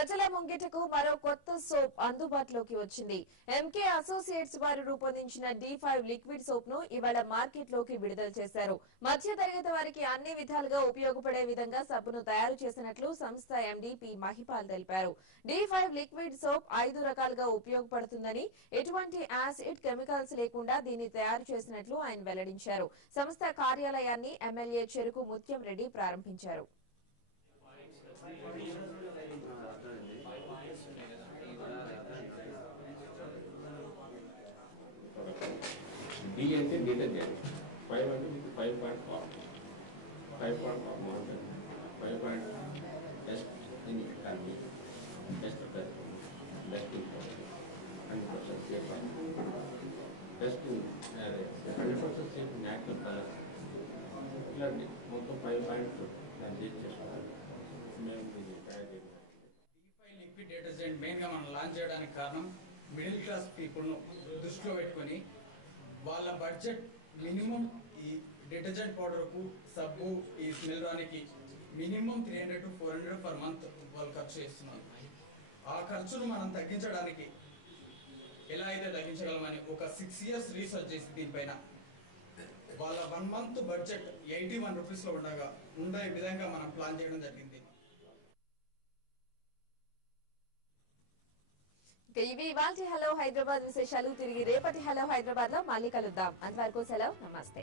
ప్రజల ముంగిటకు మరో కొత్త సోప్ అందుబాటులోకి వచ్చింది. ఎంకే అసోసియేట్స్ వారు రూపొందించిన D5 లిక్విడ్ సోప్ ను ఇవాళ మార్కెట్ లోకి విడుదల చేశారు. మధ్య తరగతి వారికి అన్ని విధాలుగా ఉపయోగపడే విధంగా సబ్బును తయారు చేసినట్లు సంస్థ ఎండీ పి మహిపాల్ తెలిపారు. D5 లిక్విడ్ సోప్ 5 రకాలుగా ఉపయోగపడుతుందని, ఎటువంటి యాసిడ్ కెమికల్స్ లేకుండా దీన్ని తయారు చేసినట్లు ఆయన వెల్లడించారు. సంస్థ కార్యాలయాన్ని ఎమ్మెల్యే చెరుకు ముత్యం రెడ్డి ప్రారంభించారు. D అంటే డిటర్జెంట్ 5 అంటే మీకు 5.4 మోడల్ 5 టెస్ట్ ఇన్ కండి test best important 100% safe best 100% safe natural colour ఇలాంటి మొత్తం 5 పాయింట్స్ నేను చేస్తున్నాను. మేము ఇది తయారు చేయాలి. D5 లిక్విడ్ డిటర్జెంట్ మెయిన్గా మనం లాంచ్ చేయడానికి కారణం మిడిల్ క్లాస్ పీపుల్ను దృష్టిలో పెట్టుకొని వాళ్ళ బడ్జెట్ మినిమం ఈ డిటర్జెంట్ పౌడర్కు సబ్బు ఈ స్మెల్ రానికి మినిమం 300 to 400 పర్ మంత్ వాళ్ళు ఖర్చు చేస్తున్నారు. ఆ ఖర్చును మనం తగ్గించడానికి ఎలా అయితే తగ్గించగలమని ఒక 6 years రీసెర్చ్ చేసి దీనిపైన వాళ్ళ 1 month బడ్జెట్ 81 రూపీస్లో ఉండే విధంగా మనం ప్లాన్ చేయడం జరిగింది. ఇవి ఇవాల్టి హలో హైదరాబాద్ విశేషాలు. తిరిగి రేపటి హలో హైదరాబాద్ లో మళ్ళీ కలుద్దాం. అంతవరకు సెలవు, నమస్తే.